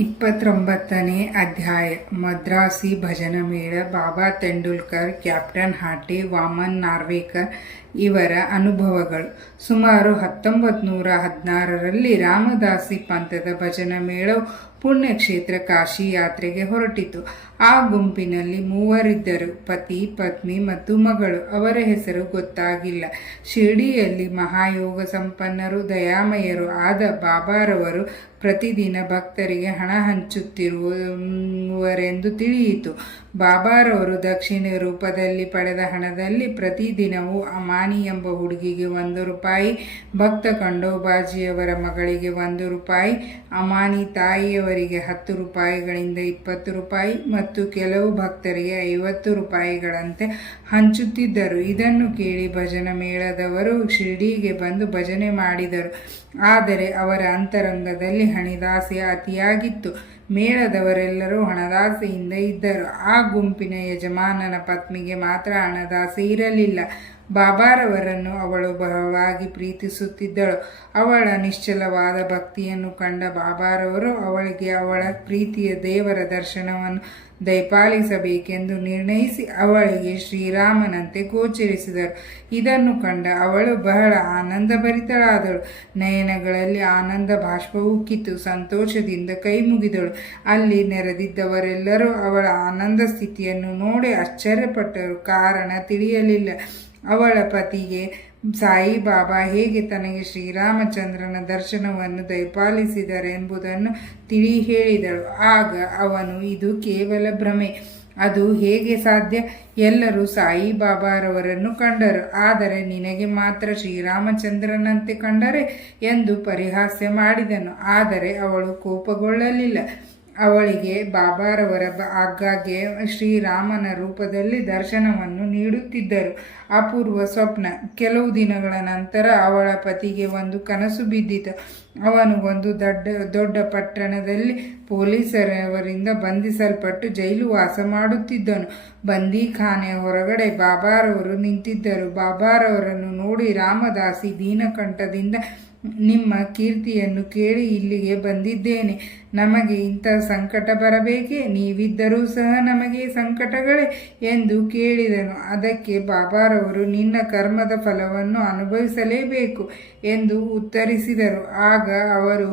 29ನೇ ಅಧ್ಯಾಯ. ಮದ್ರಾಸಿ ಭಜನ ಮೇಳ. ಬಾಬಾ ತೆಂಡೂಲ್ಕರ್, ಕ್ಯಾಪ್ಟನ್ ಹಾಟೆ, ವಾಮನ್ ನಾರ್ವೇಕರ್ ಇವರ ಅನುಭವಗಳು. ಸುಮಾರು 1916ರಲ್ಲಿ ರಾಮದಾಸಿ ಪಂಥದ ಭಜನ ಮೇಳವು ಪುಣ್ಯಕ್ಷೇತ್ರ ಕಾಶಿ ಯಾತ್ರೆಗೆ ಹೊರಟಿತು. ಆ ಗುಂಪಿನಲ್ಲಿ 3 ಇದ್ದರು, ಪತಿ, ಪತ್ನಿ ಮತ್ತು ಮಗಳು. ಅವರ ಹೆಸರು ಗೊತ್ತಾಗಿಲ್ಲ. ಶಿರ್ಡಿಯಲ್ಲಿ ಮಹಾಯೋಗ ಸಂಪನ್ನರು, ದಯಾಮಯರು ಆದ ಬಾಬಾರವರು ಪ್ರತಿದಿನ ಭಕ್ತರಿಗೆ ಹಣ ಹಂಚುತ್ತಿರುವರೆಂದು ತಿಳಿಯಿತು. ಬಾಬಾರವರು ದಕ್ಷಿಣ ರೂಪದಲ್ಲಿ ಪಡೆದ ಹಣದಲ್ಲಿ ಪ್ರತಿದಿನವೂ ಅಮಾನಿ ಎಂಬ ಹುಡುಗಿಗೆ 1 ರೂಪಾಯಿ, ಭಕ್ತ ಖಂಡೋಬಾಜಿಯವರ ಮಗಳಿಗೆ 1 ರೂಪಾಯಿ, ಅಮಾನಿ ತಾಯಿಯವರಿಗೆ 10 ರೂಪಾಯಿಗಳಿಂದ 20 ರೂಪಾಯಿ ಮತ್ತು ಕೆಲವು ಭಕ್ತರಿಗೆ 50 ರೂಪಾಯಿಗಳಂತೆ ಹಂಚುತ್ತಿದ್ದರು. ಇದನ್ನು ಕೇಳಿ ಭಜನ ಮೇಳದವರು ಶಿರ್ಡಿಗೆ ಬಂದು ಭಜನೆ ಮಾಡಿದರು. ಆದರೆ ಅವರ ಅಂತರಂಗದಲ್ಲಿ ಹಣದಾಸೆ ಅತಿಯಾಗಿತ್ತು. ಮೇಳದವರೆಲ್ಲರೂ ಹಣದಾಸೆಯಿಂದ ಇದ್ದರು. ಆ ಗುಂಪಿನ ಯಜಮಾನನ ಪತ್ನಿಗೆ ಮಾತ್ರ ಹಣದಾಸೆ ಇರಲಿಲ್ಲ. ಬಾಬಾರವರನ್ನು ಅವಳು ಬಹಳವಾಗಿ ಪ್ರೀತಿಸುತ್ತಿದ್ದಳು. ಅವಳ ನಿಶ್ಚಲವಾದ ಭಕ್ತಿಯನ್ನು ಕಂಡ ಬಾಬಾರವರು ಅವಳಿಗೆ ಅವಳ ಪ್ರೀತಿಯ ದೇವರ ದರ್ಶನವನ್ನು ದಯಪಾಲಿಸಬೇಕೆಂದು ನಿರ್ಣಯಿಸಿ ಅವಳಿಗೆ ಶ್ರೀರಾಮನಂತೆ ಗೋಚರಿಸಿದರು. ಇದನ್ನು ಕಂಡ ಅವಳು ಬಹಳ ಆನಂದಭರಿತಳಾದಳು. ನಯನಗಳಲ್ಲಿ ಆನಂದ ಬಾಷ್ಪ ಉಕ್ಕಿತು. ಸಂತೋಷದಿಂದ ಕೈ ಮುಗಿದಳು. ಅಲ್ಲಿ ನೆರೆದಿದ್ದವರೆಲ್ಲರೂ ಅವಳ ಆನಂದ ಸ್ಥಿತಿಯನ್ನು ನೋಡಿ ಆಶ್ಚರ್ಯಪಟ್ಟರು. ಕಾರಣ ತಿಳಿಯಲಿಲ್ಲ. ಅವಳ ಪತಿಗೆ ಸಾಯಿಬಾಬಾ ಹೇಗೆ ತನಗೆ ಶ್ರೀರಾಮಚಂದ್ರನ ದರ್ಶನವನ್ನು ದಯಪಾಲಿಸಿದರೆಂಬುದನ್ನು ತಿಳಿ ಹೇಳಿದಳು. ಆಗ ಅವನು, ಇದು ಕೇವಲ ಭ್ರಮೆ, ಅದು ಹೇಗೆ ಸಾಧ್ಯ? ಎಲ್ಲರೂ ಸಾಯಿಬಾಬಾರವರನ್ನು ಕಂಡರು, ಆದರೆ ನಿನಗೆ ಮಾತ್ರ ಶ್ರೀರಾಮಚಂದ್ರನಂತೆ ಕಂಡರೆ ಎಂದು ಪರಿಹಾಸ್ಯ ಮಾಡಿದನು. ಆದರೆ ಅವಳು ಕೋಪಗೊಳ್ಳಲಿಲ್ಲ. ಅವಳಿಗೆ ಬಾಬಾರವರ ಆಗಾಗ್ಗೆ ಶ್ರೀರಾಮನ ರೂಪದಲ್ಲಿ ದರ್ಶನವನ್ನು ನೀಡುತ್ತಿದ್ದರು. ಅಪೂರ್ವ ಸ್ವಪ್ನ. ಕೆಲವು ದಿನಗಳ ನಂತರ ಅವಳ ಪತಿಗೆ ಒಂದು ಕನಸು ಬಿದ್ದಿತು. ಅವನು ಒಂದು ದೊಡ್ಡ ಪಟ್ಟಣದಲ್ಲಿ ಪೊಲೀಸರವರಿಂದ ಬಂಧಿಸಲ್ಪಟ್ಟು ಜೈಲು ವಾಸ ಮಾಡುತ್ತಿದ್ದನು. ಬಂದಿಖಾನೆಯ ಹೊರಗಡೆ ಬಾಬಾರವರು ನಿಂತಿದ್ದರು. ಬಾಬಾರವರನ್ನು ನೋಡಿ ರಾಮದಾಸಿ ದೀನಕಂಠದಿಂದ, ನಿಮ್ಮ ಕೀರ್ತಿಯನ್ನು ಕೇಳಿ ಇಲ್ಲಿಗೆ ಬಂದಿದ್ದೇನೆ. ನಮಗೆ ಇಂಥ ಸಂಕಟ ಬರಬೇಕೇ? ನೀವಿದ್ದರೂ ಸಹ ನಮಗೆ ಸಂಕಟಗಳೇ ಎಂದು ಕೇಳಿದನು. ಅದಕ್ಕೆ ಬಾಬಾರವರು, ನಿನ್ನ ಕರ್ಮದ ಫಲವನ್ನು ಅನುಭವಿಸಲೇಬೇಕು ಎಂದು ಉತ್ತರಿಸಿದರು. ಆಗ ಅವರು,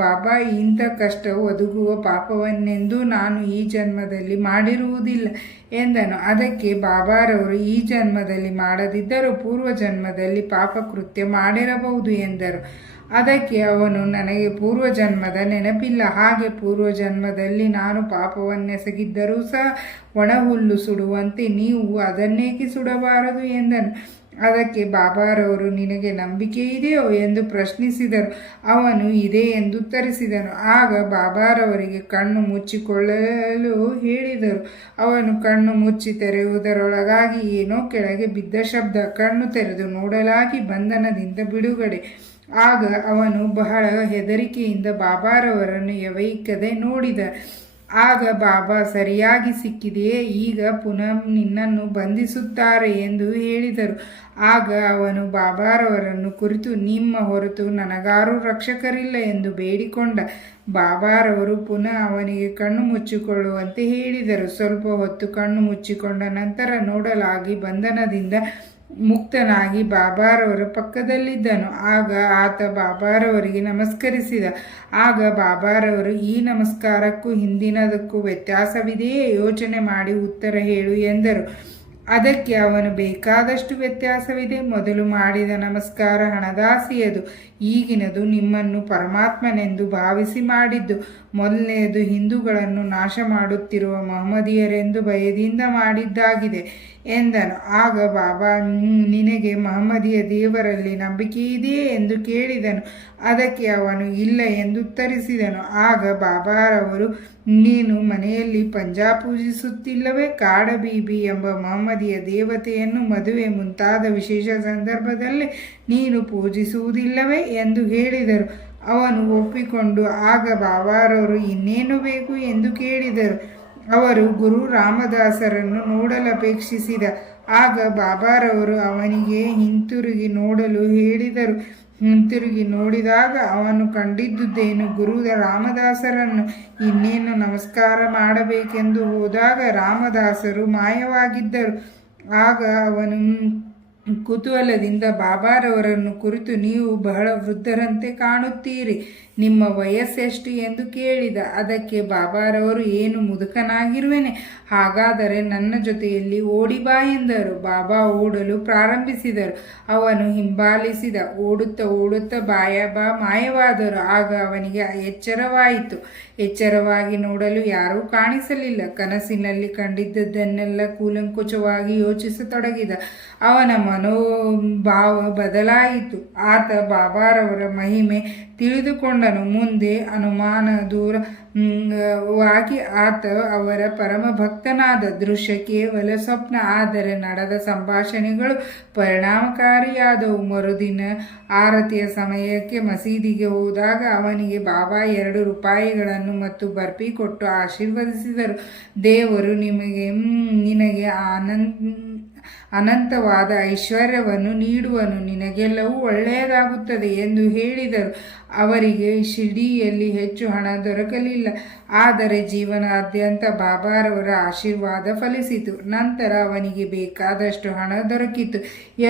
ಬಾಬಾ, ಇಂಥ ಕಷ್ಟವು ಒದಗುವ ಪಾಪವನ್ನೆಂದು ನಾನು ಈ ಜನ್ಮದಲ್ಲಿ ಮಾಡಿರುವುದಿಲ್ಲ ಎಂದನು. ಅದಕ್ಕೆ ಬಾಬಾರವರು, ಈ ಜನ್ಮದಲ್ಲಿ ಮಾಡದಿದ್ದರೂ ಪೂರ್ವ ಜನ್ಮದಲ್ಲಿ ಪಾಪಕೃತ್ಯ ಮಾಡಿರಬಹುದು ಎಂದರು. ಅದಕ್ಕೆ ಅವನು, ನನಗೆ ಪೂರ್ವಜನ್ಮದ ನೆನಪಿಲ್ಲ. ಹಾಗೆ ಪೂರ್ವಜನ್ಮದಲ್ಲಿ ನಾನು ಪಾಪವನ್ನೆಸಗಿದ್ದರೂ ಸಹ ಒಣಹುಲ್ಲು ಸುಡುವಂತೆ ನೀವು ಅದನ್ನೇಕೆ ಸುಡಬಾರದು ಎಂದನು. ಅದಕ್ಕೆ ಬಾಬಾರವರು, ನಿನಗೆ ನಂಬಿಕೆ ಇದೆಯೋ ಎಂದು ಪ್ರಶ್ನಿಸಿದರು. ಅವನು ಇದೆ ಎಂದು ಉತ್ತರಿಸಿದನು. ಆಗ ಬಾಬಾರವರಿಗೆ ಕಣ್ಣು ಮುಚ್ಚಿಕೊಳ್ಳಲು ಹೇಳಿದರು. ಅವನು ಕಣ್ಣು ಮುಚ್ಚಿ ತೆರೆಯುವುದರೊಳಗಾಗಿ ಏನೋ ಕೆಳಗೆ ಬಿದ್ದ ಶಬ್ದ. ಕಣ್ಣು ತೆರೆದು ನೋಡಲಾಗಿ ಬಂಧನದಿಂದ ಬಿಡುಗಡೆ. ಆಗ ಅವನು ಬಹಳ ಹೆದರಿಕೆಯಿಂದ ಬಾಬಾರವರನ್ನು ಎವೈಕದೆ ನೋಡಿದ. ಆಗ ಬಾಬಾ, ಸರಿಯಾಗಿ ಸಿಕ್ಕಿದೆಯೇ, ಈಗ ಪುನಃ ನಿನ್ನನ್ನು ಬಂಧಿಸುತ್ತಾರೆ ಎಂದು ಹೇಳಿದರು. ಆಗ ಅವನು ಬಾಬಾರವರನ್ನು ಕುರಿತು, ನಿಮ್ಮ ಹೊರತು ನನಗಾರೂ ರಕ್ಷಕರಿಲ್ಲ ಎಂದು ಬೇಡಿಕೊಂಡ. ಬಾಬಾರವರು ಪುನಃ ಅವನಿಗೆ ಕಣ್ಣು ಮುಚ್ಚಿಕೊಳ್ಳುವಂತೆ ಹೇಳಿದರು. ಸ್ವಲ್ಪ ಹೊತ್ತು ಕಣ್ಣು ಮುಚ್ಚಿಕೊಂಡ ನಂತರ ನೋಡಲಾಗಿ ಬಂಧನದಿಂದ ಮುಕ್ತನಾಗಿ ಬಾಬಾರವರ ಪಕ್ಕದಲ್ಲಿದ್ದನು. ಆಗ ಆತ ಬಾಬಾರವರಿಗೆ ನಮಸ್ಕರಿಸಿದ. ಆಗ ಬಾಬಾರವರು, ಈ ನಮಸ್ಕಾರಕ್ಕೂ ಹಿಂದಿನದಕ್ಕೂ ವ್ಯತ್ಯಾಸವಿದೆಯೇ? ಯೋಚನೆ ಮಾಡಿ ಉತ್ತರ ಹೇಳು ಎಂದರು. ಅದಕ್ಕೆ ಅವನು, ಬೇಕಾದಷ್ಟು ವ್ಯತ್ಯಾಸವಿದೆ. ಮೊದಲು ಮಾಡಿದ ನಮಸ್ಕಾರ ಹಣದಾಸಿಯದು, ಈಗಿನದು ನಿಮ್ಮನ್ನು ಪರಮಾತ್ಮನೆಂದು ಭಾವಿಸಿ ಮಾಡಿದ್ದು. ಮೊದಲನೆಯದು ಹಿಂದೂಗಳನ್ನು ನಾಶ ಮಾಡುತ್ತಿರುವ ಮಹಮ್ಮದಿಯರೆಂದು ಭಯದಿಂದ ಮಾಡಿದ್ದಾಗಿದೆ ಎಂದನು. ಆಗ ಬಾಬಾ, ನಿನಗೆ ಮಹಮ್ಮದಿಯ ದೇವರಲ್ಲಿ ನಂಬಿಕೆ ಇದೆಯೇ ಎಂದು ಕೇಳಿದನು. ಅದಕ್ಕೆ ಅವನು, ಇಲ್ಲ ಎಂದು ಉತ್ತರಿಸಿದನು. ಆಗ ಬಾಬಾರವರು, ನೀನು ಮನೆಯಲ್ಲಿ ಪಂಜಾ ಪೂಜಿಸುತ್ತಿಲ್ಲವೇ? ಕಾಡಬೀಬಿ ಎಂಬ ಮಹಮ್ಮದಿಯ ದೇವತೆಯನ್ನು ಮದುವೆ ಮುಂತಾದ ವಿಶೇಷ ಸಂದರ್ಭದಲ್ಲಿ ನೀನು ಪೂಜಿಸುವುದಿಲ್ಲವೇ ಎಂದು ಹೇಳಿದರು. ಅವನು ಒಪ್ಪಿಕೊಂಡು, ಆಗ ಬಾಬಾರವರು, ಇನ್ನೇನು ಬೇಕು ಎಂದು ಕೇಳಿದರು. ಅವರು ಗುರು ರಾಮದಾಸರನ್ನು ನೋಡಲಪೇಕ್ಷಿಸಿದ. ಆಗ ಬಾಬಾರವರು ಅವನಿಗೆ ಹಿಂತಿರುಗಿ ನೋಡಲು ಹೇಳಿದರು. ಹಿಂತಿರುಗಿ ನೋಡಿದಾಗ ಅವನು ಕಂಡಿದ್ದುದೇನು? ಗುರು ರಾಮದಾಸರನ್ನು. ಇನ್ನೇನು ನಮಸ್ಕಾರ ಮಾಡಬೇಕೆಂದು ಹೋದಾಗ ರಾಮದಾಸರು ಮಾಯವಾಗಿದ್ದರು. ಆಗ ಅವನು ಕುತೂಹಲದಿಂದ ಬಾಬಾರವರನ್ನು ಕುರಿತು, ನೀವು ಬಹಳ ವೃದ್ಧರಂತೆ ಕಾಣುತ್ತೀರಿ, ನಿಮ್ಮ ವಯಸ್ಸೆಷ್ಟು ಎಂದು ಕೇಳಿದ. ಅದಕ್ಕೆ ಬಾಬಾರವರು, ಏನು ಮುದುಕನಾಗಿರುವೆನೆ? ಹಾಗಾದರೆ ನನ್ನ ಜೊತೆಯಲ್ಲಿ ಓಡಿ ಬಾ ಎಂದರು. ಬಾಬಾ ಓಡಲು ಪ್ರಾರಂಭಿಸಿದರು. ಅವನು ಹಿಂಬಾಲಿಸಿದ. ಓಡುತ್ತಾ ಓಡುತ್ತಾ ಮಾಯವಾದರು. ಆಗ ಅವನಿಗೆ ಎಚ್ಚರವಾಯಿತು. ಎಚ್ಚರವಾಗಿ ನೋಡಲು ಯಾರೂ ಕಾಣಿಸಲಿಲ್ಲ. ಕನಸಿನಲ್ಲಿ ಕಂಡಿದ್ದನ್ನೆಲ್ಲ ಕೂಲಂಕುಷವಾಗಿ ಯೋಚಿಸತೊಡಗಿದ. ಅವನ ಮನೋಭಾವ ಬದಲಾಯಿತು. ಆತ ಬಾಬಾರವರ ಮಹಿಮೆ ತಿಳಿದುಕೊಂಡನು. ಮುಂದೆ ಅನುಮಾನ ದೂರವಾಗಿ ಆತ ಅವರ ಪರಮ ಭಕ್ತನಾದ. ದೃಶ್ಯ ಕೇವಲ ಸ್ವಪ್ನ, ಆದರೆ ನಡೆದ ಸಂಭಾಷಣೆಗಳು ಪರಿಣಾಮಕಾರಿಯಾದವು. ಮರುದಿನ ಆರತಿಯ ಸಮಯಕ್ಕೆ ಮಸೀದಿಗೆ ಹೋದಾಗ ಅವನಿಗೆ ಬಾಬಾ 2 ರೂಪಾಯಿಗಳನ್ನು ಮತ್ತು ಬರ್ಫಿ ಕೊಟ್ಟು ಆಶೀರ್ವದಿಸಿದರು. ದೇವರು ನಿನಗೆ ಅನಂತವಾದ ಐಶ್ವರ್ಯವನ್ನು ನೀಡುವನು, ನಿನಗೆಲ್ಲವೂ ಒಳ್ಳೆಯದಾಗುತ್ತದೆ ಎಂದು ಹೇಳಿದರು. ಅವರಿಗೆ ಶಿರ್ಡಿಯಲ್ಲಿ ಹೆಚ್ಚು ಹಣ ದೊರಕಲಿಲ್ಲ, ಆದರೆ ಜೀವನಾದ್ಯಂತ ಬಾಬಾರವರ ಆಶೀರ್ವಾದ ಫಲಿಸಿತು. ನಂತರ ಅವನಿಗೆ ಬೇಕಾದಷ್ಟು ಹಣ ದೊರಕಿತು.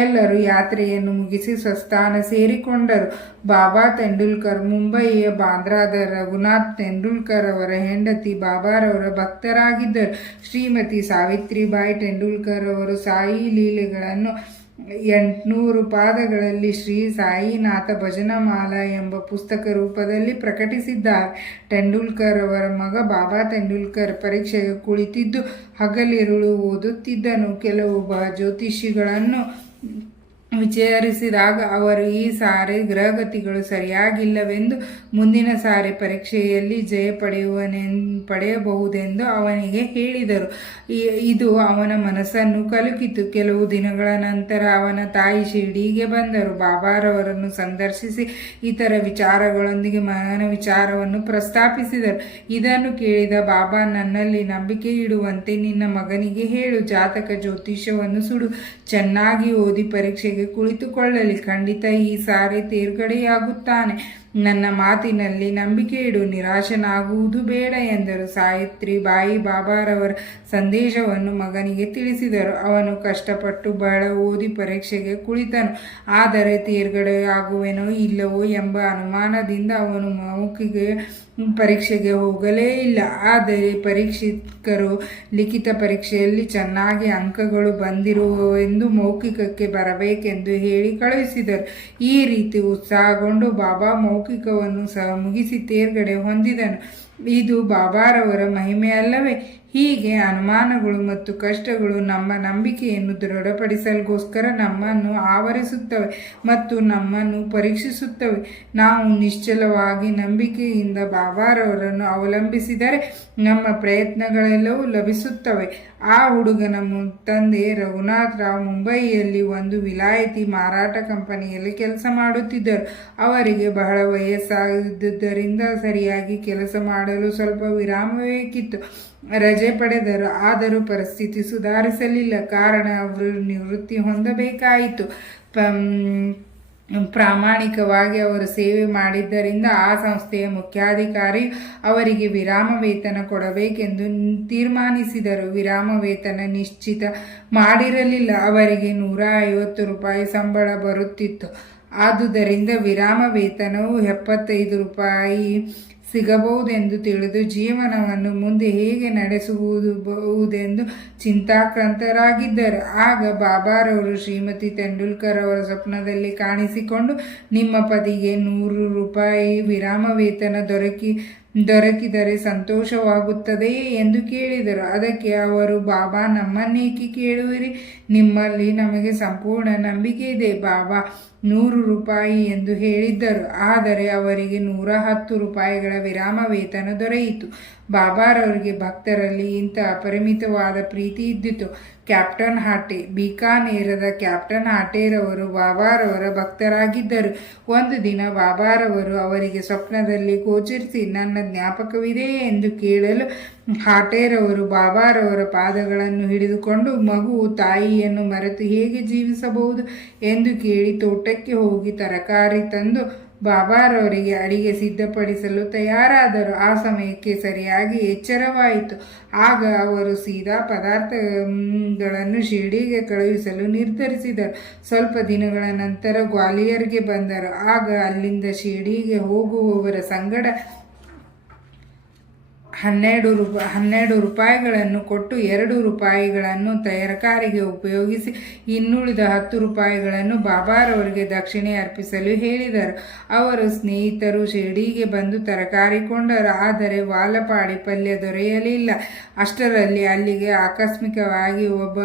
ಎಲ್ಲರೂ ಯಾತ್ರೆಯನ್ನು ಮುಗಿಸಿ ಸ್ವಸ್ಥಾನ ಸೇರಿಕೊಂಡರು. ಬಾಬಾ ತೆಂಡೂಲ್ಕರ್ ಮುಂಬಯಿಯ ಬಾಂದ್ರಾದ ರಘುನಾಥ್ ತೆಂಡೂಲ್ಕರ್ ಅವರ ಹೆಂಡತಿ ಬಾಬಾರವರ ಭಕ್ತರಾಗಿದ್ದರು. ಶ್ರೀಮತಿ ಸಾವಿತ್ರಿಬಾಯಿ ಟೆಂಡೂಲ್ಕರ್ ಅವರು ಸಾಯಿ ಲೀಲೆಗಳನ್ನು 800 ಪಾದಗಳಲ್ಲಿ ಶ್ರೀ ಸಾಯಿನಾಥ ಭಜನಮಾಲಾ ಎಂಬ ಪುಸ್ತಕ ರೂಪದಲ್ಲಿ ಪ್ರಕಟಿಸಿದ್ದಾರೆ. ಟೆಂಡೂಲ್ಕರ್ ಅವರ ಮಗ ಬಾಬಾ ಟೆಂಡೂಲ್ಕರ್ ಪರೀಕ್ಷೆಗೆ ಕುಳಿತಿದ್ದು ಹಗಲಿರುಳು ಓದುತ್ತಿದ್ದನು. ಕೆಲವು ಜ್ಯೋತಿಷಿಗಳನ್ನು ವಿಚಾರಿಸಿದಾಗ ಅವರು ಈ ಸಾರಿ ಗ್ರಹಗತಿಗಳು ಸರಿಯಾಗಿಲ್ಲವೆಂದು, ಮುಂದಿನ ಸಾರಿ ಪರೀಕ್ಷೆಯಲ್ಲಿ ಜಯ ಪಡೆಯಬಹುದೆಂದು ಅವನಿಗೆ ಹೇಳಿದರು. ಇದು ಅವನ ಮನಸ್ಸನ್ನು ಕಲಕಿತು. ಕೆಲವು ದಿನಗಳ ನಂತರ ಅವನ ತಾಯಿ ಶಿರ್ಡಿಗೆ ಬಂದರು. ಬಾಬಾರವರನ್ನು ಸಂದರ್ಶಿಸಿ ಇತರ ವಿಚಾರಗಳೊಂದಿಗೆ ಮಗನ ವಿಚಾರವನ್ನು ಪ್ರಸ್ತಾಪಿಸಿದರು. ಇದನ್ನು ಕೇಳಿದ ಬಾಬಾ, ನನ್ನಲ್ಲಿ ನಂಬಿಕೆ ಇಡುವಂತೆ ನಿನ್ನ ಮಗನಿಗೆ ಹೇಳು, ಜಾತಕ ಜ್ಯೋತಿಷ್ಯವನ್ನು ಸುಡು, ಚೆನ್ನಾಗಿ ಓದಿ ಪರೀಕ್ಷೆಗೆ ಕುಳಿತುಕೊಳ್ಳಲಿ, ಖಂಡಿತ ಈ ಸಾರಿ ತೇರ್ಗಡೆಯಾಗುತ್ತಾನೆ. ನನ್ನ ಮಾತಿನಲ್ಲಿ ನಂಬಿಕೆ ಇಡು, ನಿರಾಶನಾಗುವುದು ಬೇಡ ಎಂದರು. ಸಾವಿತ್ರಿಬಾಯಿ ಬಾಬಾರವರ ಸಂದೇಶವನ್ನು ಮಗನಿಗೆ ತಿಳಿಸಿದರು. ಅವನು ಕಷ್ಟಪಟ್ಟು ಬಹಳ ಓದಿ ಪರೀಕ್ಷೆಗೆ ಕುಳಿತನು. ಆದರೆ ತೇರ್ಗಡೆಯಾಗುವೆನೋ ಇಲ್ಲವೋ ಎಂಬ ಅನುಮಾನದಿಂದ ಅವನು ಮೌಖಿಕ ಪರೀಕ್ಷೆಗೆ ಹೋಗಲೇ ಇಲ್ಲ. ಆದರೆ ಪರೀಕ್ಷಕರು ಲಿಖಿತ ಪರೀಕ್ಷೆಯಲ್ಲಿ ಚೆನ್ನಾಗಿ ಅಂಕಗಳು ಬಂದಿರುವೆಂದು ಮೌಖಿಕಕ್ಕೆ ಬರಬೇಕೆಂದು ಹೇಳಿ ಕಳುಹಿಸಿದರು. ಈ ರೀತಿ ಉತ್ಸಾಹಗೊಂಡು ಬಾಬಾ ಮೌಖಿಕವನ್ನು ಸಹ ಮುಗಿಸಿ ತೇರ್ಗಡೆ ಹೊಂದಿದನು. ಇದು ಬಾಬಾರವರ ಮಹಿಮೆಯಲ್ಲವೇ? ಹೀಗೆ ಅನುಮಾನಗಳು ಮತ್ತು ಕಷ್ಟಗಳು ನಮ್ಮ ನಂಬಿಕೆಯನ್ನು ದೃಢಪಡಿಸಲ್ಗೋಸ್ಕರ ನಮ್ಮನ್ನು ಆವರಿಸುತ್ತವೆ ಮತ್ತು ನಮ್ಮನ್ನು ಪರೀಕ್ಷಿಸುತ್ತವೆ. ನಾವು ನಿಶ್ಚಲವಾಗಿ ನಂಬಿಕೆಯಿಂದ ಬಾಬಾರವರನ್ನು ಅವಲಂಬಿಸಿದರೆ ನಮ್ಮ ಪ್ರಯತ್ನಗಳೆಲ್ಲವೂ ಲಭಿಸುತ್ತವೆ. ಆ ಹುಡುಗನ ತಂದೆ ರಘುನಾಥ್ ರಾವ್ ಮುಂಬಯಿಯಲ್ಲಿ ಒಂದು ವಿಲಾಯತಿ ಮಾರಾಟ ಕಂಪನಿಯಲ್ಲಿ ಕೆಲಸ ಮಾಡುತ್ತಿದ್ದರು. ಅವರಿಗೆ ಬಹಳ ವಯಸ್ಸಾಗಿದ್ದುದರಿಂದ ಸರಿಯಾಗಿ ಕೆಲಸ ಮಾಡಲು ಸ್ವಲ್ಪ ವಿರಾಮ ಬೇಕಿತ್ತು. ರಜೆ ಪಡೆದರು. ಆದರೂ ಪರಿಸ್ಥಿತಿ ಸುಧಾರಿಸಲಿಲ್ಲ. ಕಾರಣ ಅವರು ನಿವೃತ್ತಿ ಹೊಂದಬೇಕಾಯಿತು. ಪ್ರಾಮಾಣಿಕವಾಗಿ ಅವರು ಸೇವೆ ಮಾಡಿದ್ದರಿಂದ ಆ ಸಂಸ್ಥೆಯ ಮುಖ್ಯಾಧಿಕಾರಿ ಅವರಿಗೆ ವಿರಾಮ ವೇತನ ಕೊಡಬೇಕೆಂದು ತೀರ್ಮಾನಿಸಿದರು. ವಿರಾಮ ವೇತನ ನಿಶ್ಚಿತ ಮಾಡಿರಲಿಲ್ಲ. ಅವರಿಗೆ 150 ರೂಪಾಯಿ ಸಂಬಳ ಬರುತ್ತಿತ್ತು. ಆದುದರಿಂದ ವಿರಾಮ ವೇತನವು 75 ರೂಪಾಯಿ ಸಿಗಬಹುದೆಂದು ತಿಳಿದು ಜೀವನವನ್ನು ಮುಂದೆ ಹೇಗೆ ನಡೆಸುವುದೆಂದು ಚಿಂತಾಕ್ರಾಂತರಾಗಿದ್ದರು. ಆಗ ಬಾಬಾರವರು ಶ್ರೀಮತಿ ತೆಂಡೂಲ್ಕರ್ ಅವರ ಸ್ವಪ್ನದಲ್ಲಿ ಕಾಣಿಸಿಕೊಂಡು, ನಿಮ್ಮ ಪತಿಗೆ 100 ರೂಪಾಯಿ ವಿರಾಮ ವೇತನ ದೊರಕಿದರೆ ಸಂತೋಷವಾಗುತ್ತದೆಯೇ ಎಂದು ಕೇಳಿದರು. ಅದಕ್ಕೆ ಅವರು, ಬಾಬಾ, ನಮ್ಮನ್ನೇಕೆ ಕೇಳುವಿರಿ? ನಿಮ್ಮಲ್ಲಿ ನಮಗೆ ಸಂಪೂರ್ಣ ನಂಬಿಕೆ ಇದೆ. ಬಾಬಾ 100 ರೂಪಾಯಿ ಎಂದು ಹೇಳಿದ್ದರು. ಆದರೆ ಅವರಿಗೆ 110 ರೂಪಾಯಿಗಳ ವಿರಾಮ ವೇತನ ದೊರೆಯಿತು. ಬಾಬಾರವರಿಗೆ ಭಕ್ತರಲ್ಲಿ ಇಂಥ ಅಪರಿಮಿತವಾದ ಪ್ರೀತಿ ಇದ್ದಿತು. ಕ್ಯಾಪ್ಟನ್ ಹಾಟೆ. ಬಿಕಾನೇರದ ಕ್ಯಾಪ್ಟನ್ ಹಾಟೆರವರು ಬಾಬಾರವರ ಭಕ್ತರಾಗಿದ್ದರು. ಒಂದು ದಿನ ಬಾಬಾರವರು ಅವರಿಗೆ ಸ್ವಪ್ನದಲ್ಲಿ ಗೋಚರಿಸಿ ನನ್ನ ಜ್ಞಾಪಕವಿದೆಯೇ ಎಂದು ಕೇಳಲು ಹಾಟೆರವರು ಬಾಬಾರವರ ಪಾದಗಳನ್ನು ಹಿಡಿದುಕೊಂಡು ಮಗುವು ತಾಯಿಯನ್ನು ಮರೆತು ಹೇಗೆ ಜೀವಿಸಬಹುದು ಎಂದು ಕೇಳಿ ತೋಟಕ್ಕೆ ಹೋಗಿ ತರಕಾರಿ ತಂದು ಬಾಬಾರವರಿಗೆ ಅಡಿಗೆ ಸಿದ್ಧಪಡಿಸಲು ತಯಾರಾದರು. ಆ ಸಮಯಕ್ಕೆ ಸರಿಯಾಗಿ ಎಚ್ಚರವಾಯಿತು. ಆಗ ಅವರು ಸೀದಾ ಪದಾರ್ಥಗಳನ್ನು ಶಿರ್ಡಿಗೆ ಕಳುಹಿಸಲು ನಿರ್ಧರಿಸಿದರು. ಸ್ವಲ್ಪ ದಿನಗಳ ನಂತರ ಗ್ವಾಲಿಯರ್ಗೆ ಬಂದರು. ಆಗ ಅಲ್ಲಿಂದ ಶಿರ್ಡಿಗೆ ಹೋಗುವವರ ಸಂಗಡ 12 ರೂಪಾಯಿಗಳನ್ನು ಕೊಟ್ಟು 2 ರೂಪಾಯಿಗಳನ್ನು ತರಕಾರಿಗೆ ಉಪಯೋಗಿಸಿ ಇನ್ನುಳಿದ 10 ರೂಪಾಯಿಗಳನ್ನು ಬಾಬಾರವರಿಗೆ ದಕ್ಷಿಣೆ ಅರ್ಪಿಸಲು ಹೇಳಿದರು. ಅವರು ಸ್ನೇಹಿತರು ಶಿರ್ಡಿಗೆ ಬಂದು ತರಕಾರಿ ಕೊಂಡರು. ಆದರೆ ವಾಲಪಾಡಿ ಪಲ್ಯ ದೊರೆಯಲಿಲ್ಲ. ಅಷ್ಟರಲ್ಲಿ ಅಲ್ಲಿಗೆ ಆಕಸ್ಮಿಕವಾಗಿ ಒಬ್ಬ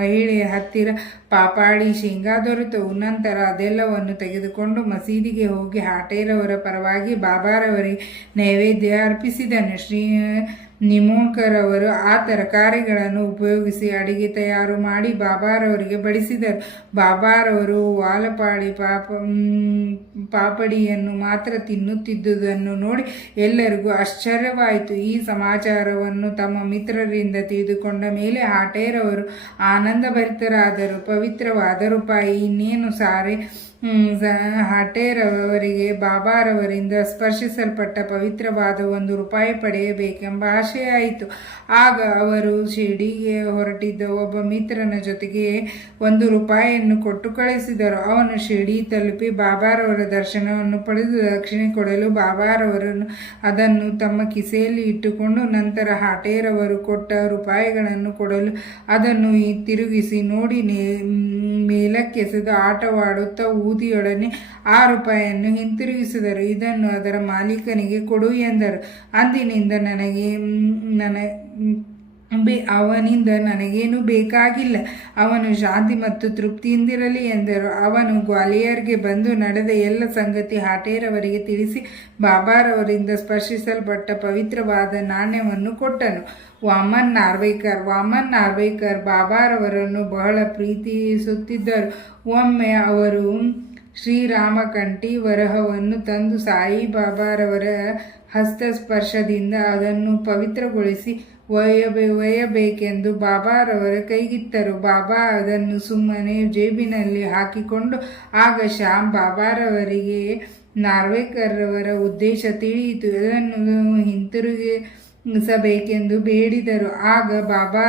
ಮಹಿಳೆಯ ಹತ್ತಿರ ಪಾಪಾಡಿ ಶೇಂಗಾ ದೊರೆತವು. ನಂತರ ಅದೆಲ್ಲವನ್ನು ತೆಗೆದುಕೊಂಡು ಮಸೀದಿಗೆ ಹೋಗಿ ಹಾಟೆರವರ ಪರವಾಗಿ ಬಾಬಾರವರಿಗೆ ನೈವೇದ್ಯ ಅರ್ಪಿಸಿದನು. ಶ್ರೀ ನಿಮೋಣ್ಕರ್ ಅವರು ಆ ತರಕಾರಿಗಳನ್ನು ಉಪಯೋಗಿಸಿ ಅಡಿಗೆ ತಯಾರು ಮಾಡಿ ಬಾಬಾರವರಿಗೆ ಬಡಿಸಿದರು. ಬಾಬಾರವರು ವಾಲಪಾಡಿ ಪಾಪಡಿಯನ್ನು ಮಾತ್ರ ತಿನ್ನುತ್ತಿದ್ದುದನ್ನು ನೋಡಿ ಎಲ್ಲರಿಗೂ ಆಶ್ಚರ್ಯವಾಯಿತು. ಈ ಸಮಾಚಾರವನ್ನು ತಮ್ಮ ಮಿತ್ರರಿಂದ ತಿಳಿದುಕೊಂಡ ಮೇಲೆ ಹಾಟೆರವರು ಆನಂದಭರಿತರಾದರು. ಪವಿತ್ರವಾದ ರೂಪಾಯಿ ಇನ್ನೇನು ಸಾರೆ ಹಾಟೆರವರಿಗೆ ಬಾಬಾರವರಿಂದ ಸ್ಪರ್ಶಿಸಲ್ಪಟ್ಟ ಪವಿತ್ರವಾದ 1 ರೂಪಾಯಿ ಪಡೆಯಬೇಕೆಂಬ ಆಶೆ ಆಯಿತು. ಆಗ ಅವರು ಶಿರ್ಡಿಗೆ ಹೊರಟಿದ್ದ ಒಬ್ಬ ಮಿತ್ರನ ಜೊತೆಗೆ 1 ರೂಪಾಯಿಯನ್ನು ಕೊಟ್ಟು ಕಳಿಸಿದರು. ಅವನು ಶಿರ್ಡಿ ತಲುಪಿ ಬಾಬಾರವರ ದರ್ಶನವನ್ನು ಪಡೆದು ದಕ್ಷಿಣೆ ಕೊಡಲು ಬಾಬಾರವರನ್ನು ಅದನ್ನು ತಮ್ಮ ಕಿಸೆಯಲ್ಲಿ ಇಟ್ಟುಕೊಂಡು ನಂತರ ಹಾಟೆರವರು ಕೊಟ್ಟ ರೂಪಾಯಿಗಳನ್ನು ಕೊಡಲು ಅದನ್ನು ತಿರುಗಿಸಿ ನೋಡಿ ಮೇಲಕ್ಕೆಸೆದು ಆಟವಾಡುತ್ತಾ ಊದಿಯೊಡನೆ ಆ ರೂಪಾಯಿಯನ್ನು ಹಿಂತಿರುಗಿಸಿದರು. ಇದನ್ನು ಅದರ ಮಾಲೀಕನಿಗೆ ಕೊಡು ಎಂದರು. ಅಂದಿನಿಂದ ಅವನಿಂದ ನನಗೇನು ಬೇಕಾಗಿಲ್ಲ, ಅವನು ಶಾಂತಿ ಮತ್ತು ತೃಪ್ತಿಯಿಂದಿರಲಿ ಎಂದರು. ಅವನು ಗ್ವಾಲಿಯರ್ಗೆ ಬಂದು ನಡೆದ ಎಲ್ಲ ಸಂಗತಿ ಹಾಟೆರವರಿಗೆ ತಿಳಿಸಿ ಬಾಬಾರವರಿಂದ ಸ್ಪರ್ಶಿಸಲ್ಪಟ್ಟ ಪವಿತ್ರವಾದ ನಾಣ್ಯವನ್ನು ಕೊಟ್ಟನು. ವಾಮನ್ ನಾರ್ವೇಕರ್ ಬಾಬಾರವರನ್ನು ಬಹಳ ಪ್ರೀತಿಸುತ್ತಿದ್ದರು. ಒಮ್ಮೆ ಅವರು ಶ್ರೀರಾಮಕಂಠಿ ವರಹವನ್ನು ತಂದು ಸಾಯಿಬಾಬಾರವರ ಹಸ್ತಸ್ಪರ್ಶದಿಂದ ಅದನ್ನು ಪವಿತ್ರಗೊಳಿಸಿ ಒಯ್ಯಬೇಕೆಂದು ಬಾಬಾರವರ ಕೈಗಿತ್ತರು. ಬಾಬಾ ಅದನ್ನು ಸುಮ್ಮನೆ ಜೇಬಿನಲ್ಲಿ ಹಾಕಿಕೊಂಡು ಆಗ ಶ್ಯಾಮ್ ಬಾಬಾರವರಿಗೆ ನಾರ್ವೇಕರ್ರವರ ಉದ್ದೇಶ ತಿಳಿಯಿತು. ಅದನ್ನು ಹಿಂತಿರುಗಿಸಬೇಕೆಂದು ಬೇಡಿದರು. ಆಗ ಬಾಬಾ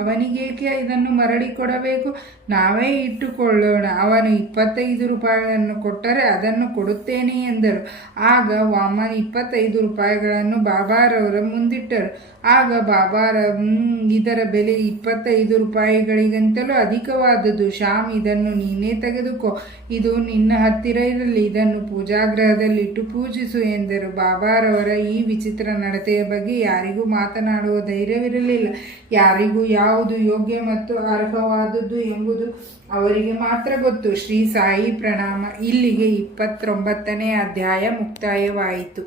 ಅವನಿಗೇಕೆ ಇದನ್ನು ಮರಳಿ ಕೊಡಬೇಕು, ನಾವೇ ಇಟ್ಟುಕೊಳ್ಳೋಣ, ಅವನು 25 ರೂಪಾಯಿಗಳನ್ನು ಕೊಟ್ಟರೆ ಅದನ್ನು ಕೊಡುತ್ತೇನೆ ಎಂದರು. ಆಗ ವಾಮನ್ 25 ರೂಪಾಯಿಗಳನ್ನು ಬಾಬಾರವರ ಮುಂದಿಟ್ಟರು. ಆಗ ಬಾಬಾರ ಇದರ ಬೆಲೆ 25 ರೂಪಾಯಿಗಳಿಗಿಂತಲೂ ಅಧಿಕವಾದದ್ದು. ಶ್ಯಾಮ್, ಇದನ್ನು ನೀನೇ ತೆಗೆದುಕೋ, ಇದು ನಿನ್ನ ಹತ್ತಿರ ಇರಲಿ, ಇದನ್ನು ಪೂಜಾಗೃಹದಲ್ಲಿಟ್ಟು ಪೂಜಿಸು ಎಂದರು. ಬಾಬಾರವರ ಈ ವಿಚಿತ್ರ ನಡತೆಯ ಬಗ್ಗೆ ಯಾರಿಗೂ ಮಾತನಾಡುವ ಧೈರ್ಯವಿರಲಿಲ್ಲ. ಯಾರಿಗೂ ಯಾವುದು ಯೋಗ್ಯ ಮತ್ತು ಅರ್ಹವಾದುದು ಎಂಬುದು ಅವರಿಗೆ ಮಾತ್ರ ಗೊತ್ತು. ಶ್ರೀ ಸಾಯಿ ಪ್ರಣಾಮ. ಇಲ್ಲಿಗೆ 29ನೇ ಅಧ್ಯಾಯ ಮುಕ್ತಾಯವಾಯಿತು.